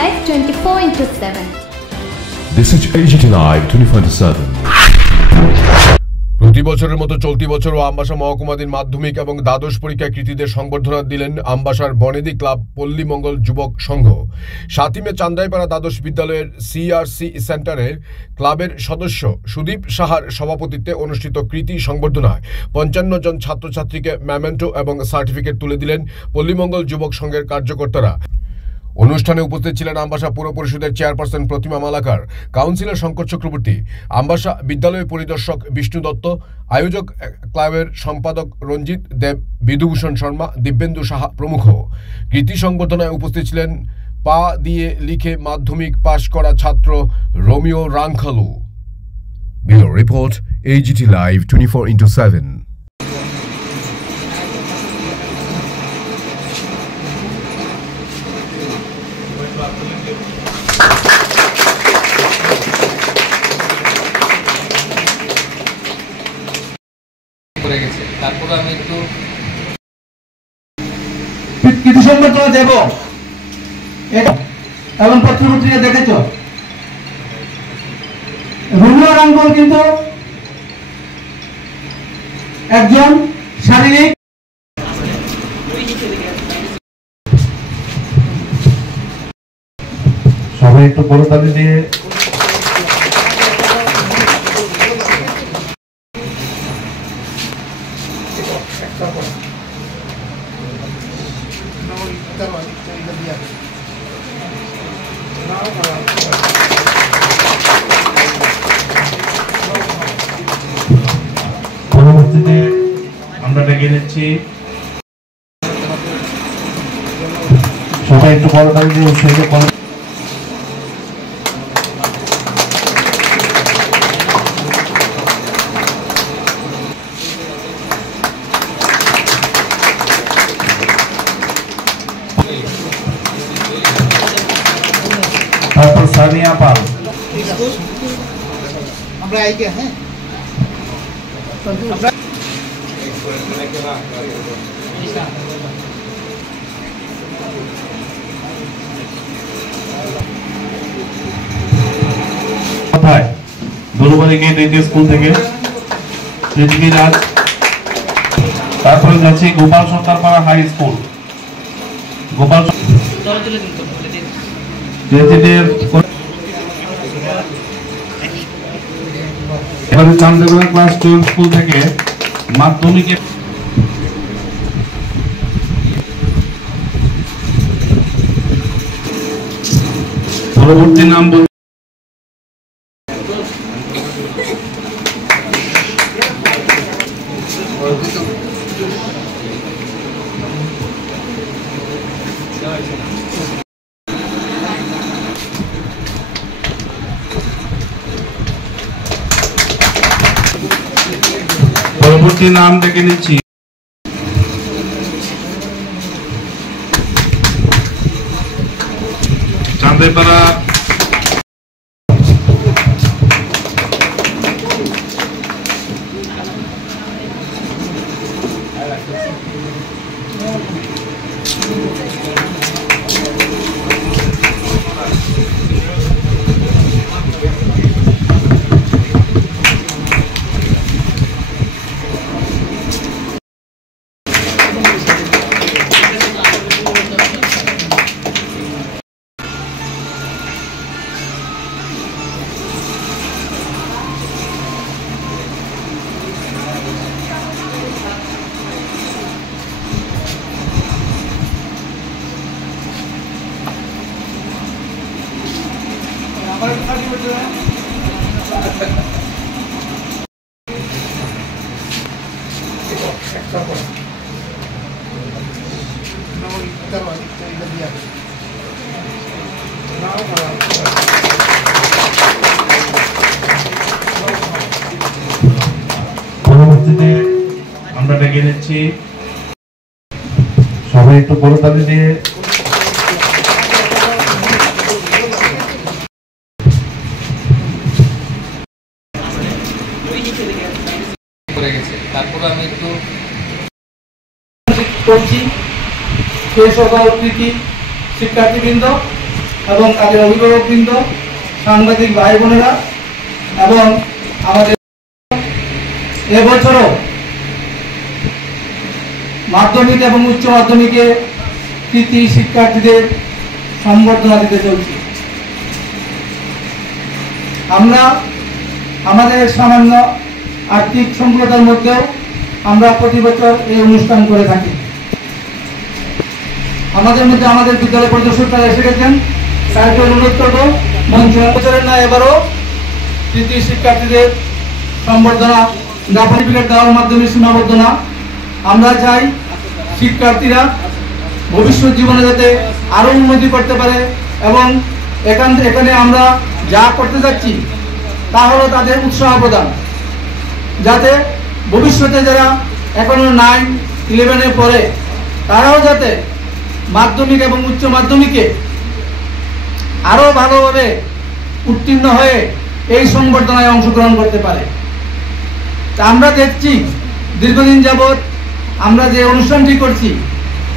Live 24/7. This is AGT Live 24/7. প্রতি বছরের মতো চলতি বছরও আমবাসা মহকুমাধীন মাধ্যমিক এবং দ্বাদশ পরীক্ষায় কৃতীদের সংবর্ধনা দিলেন আমবাসার বনেদি ক্লাব পল্লী মঙ্গল যুবক সংঘ। 7 মে চান্দাইপাড়া দ্বাদশ বিদ্যালয়ের সিআরসি সেন্টারের ক্লাবের সদস্য সুদীপ সাহার সভাপতিত্বে অনুষ্ঠিত কৃতী সংবর্ধনায় 55 জন ছাত্রছাত্রীকে মেমেন্টো এবং সার্টিফিকেট তুলে দিলেন পল্লী মঙ্গল যুবক সংঘের কার্যকর্তারা। অনুষ্ঠানে উপস্থিত ছিলেন আমবাসা পৌর পরিষদের চেয়ারপারসন প্রতিমা মালাকার, কাউন্সিলর শঙ্কর চক্রবর্তী, আমবাসা বিদ্যালয় পরিদর্শক বিষ্ণু দত্ত, আয়োজক ক্লাবের সম্পাদক রঞ্জিত দেব, বিধুভূষণ শর্মা, দিব্যেন্দু সাহা প্রমুখ। কৃতী সংবর্ধনায় উপস্থিত ছিলেন পা দিয়ে লিখে মাধ্যমিক পাশ করা ছাত্র Romeo Rangkhalu. Bureau report, AGT Live 24/7। তারপর আমি একটু কিছু সংবর্ধনা দেব এবং পত্রপত্রিকা দেখেছ। রোমিও রাংখাল কিন্তু একজন শারীরিক সবাই একটু বড় তালি দিয়ে পরবর্তীতে আমরা ডেকে নিচ্ছি সবাই একটু বড় তালি দিয়ে উৎসাহিত করুন। তারপর সানিয়া পাল, আমরা আইকে হ্যাঁ কোথায় দলবাড়ি গেট দ্বিতীয় স্কুল থেকে পৃথ্বীরাজ। তারপরে যাচ্ছি গোপাল সরকারপাড়া হাই স্কুল, গোপাল এবারে চান্দেপাড়া ক্লাস 12 স্কুল থেকে মাধ্যমিকে পরবর্তী নাম পরবর্তী নাম ডেকে নিচ্ছি চান্দেপাড়া পরবর্তীতে আমরা ডেকে নিচ্ছি সবাই একটু বড় তালি দিয়ে তারপর আমি একটু করছি। সেই সকল কৃতি শিক্ষার্থীবৃন্দ এবং তাদের অভিভাবকবৃন্দ, সাংবাদিক ভাই বোনেরা এবং আমাদের এবছরও মাধ্যমিক এবং উচ্চ মাধ্যমিকে কৃতি শিক্ষার্থীদের সম্বর্ধনা দিতে চলছি। আমরা আমাদের সামান্য আর্থিক সংকটতার মধ্যেও আমরা প্রতি বছর এই অনুষ্ঠান করে থাকি। আমাদের মধ্যে আমাদের বিদ্যালয় পরিদর্শক তারা এসে গেছেন, স্যারকে অনুরোধ করবো মঞ্চ বছরের না এবারও কৃতি শিক্ষার্থীদের সম্বর্ধনা সার্টিফিকেট দেওয়ার মাধ্যমে সীমাবদ্ধ না। আমরা চাই শিক্ষার্থীরা ভবিষ্যৎ জীবনে যাতে আরো উন্নতি করতে পারে এবং এখানে আমরা যা করতে যাচ্ছি তা হলো তাদের উৎসাহ প্রদান, যাতে ভবিষ্যতে যারা এখনো 9, 11-এ পড়ে তারাও যাতে মাধ্যমিক এবং উচ্চ মাধ্যমিকে আরো ভালোভাবে উত্তীর্ণ হয়ে এই সংবর্ধনায় অংশগ্রহণ করতে পারে। তা আমরা দেখছি দীর্ঘদিন যাবৎ আমরা যে অনুষ্ঠানটি করছি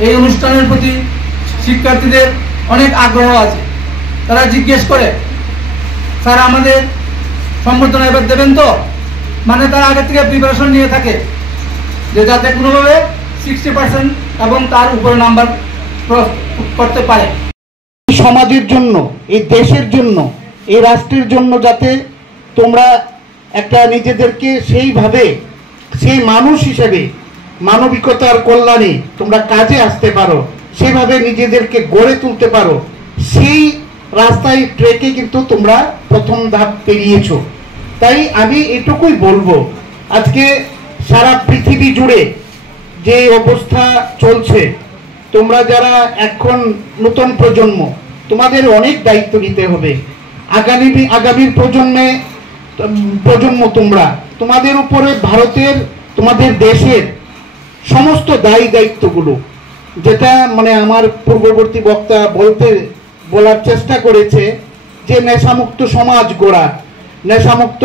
এই অনুষ্ঠানের প্রতি শিক্ষার্থীদের অনেক আগ্রহ আছে। তারা জিজ্ঞেস করে, স্যার আমাদের সম্বর্ধনা এবার দেবেন তো? মানে তারা আগে থেকে প্রিপারেশন নিয়ে থাকে যে যাতে কোনোভাবে 60% এবং তার উপরে নাম্বার করতে পারে। সমাজের জন্য, এই দেশের জন্য, এই রাষ্ট্রের জন্য যাতে তোমরা একটা নিজেদেরকে সেইভাবে, সেই মানুষ হিসেবে মানবিকতার কল্যাণে তোমরা কাজে আসতে পারো, সেভাবে নিজেদেরকে গড়ে তুলতে পারো, সেই রাস্তায় ট্রেকে কিন্তু তোমরা প্রথম ধাপ পেরিয়েছো। তাই আমি এটুকুই বলবো, আজকে সারা পৃথিবী জুড়ে যে অবস্থা চলছে, তোমরা যারা এখন নতুন প্রজন্ম, তোমাদের অনেক দায়িত্ব নিতে হবে। আগামীর প্রজন্ম তোমরা, তোমাদের উপরে ভারতের, তোমাদের দেশের সমস্ত দায়িত্বগুলো, যেটা মানে আমার পূর্ববর্তী বক্তা বলার চেষ্টা করেছে যে নেশামুক্ত সমাজ গড়া, নেশামুক্ত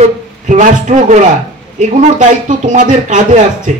রাষ্ট্র গড়া, এগুলোর দায়িত্ব তোমাদের কাঁধে আসছে।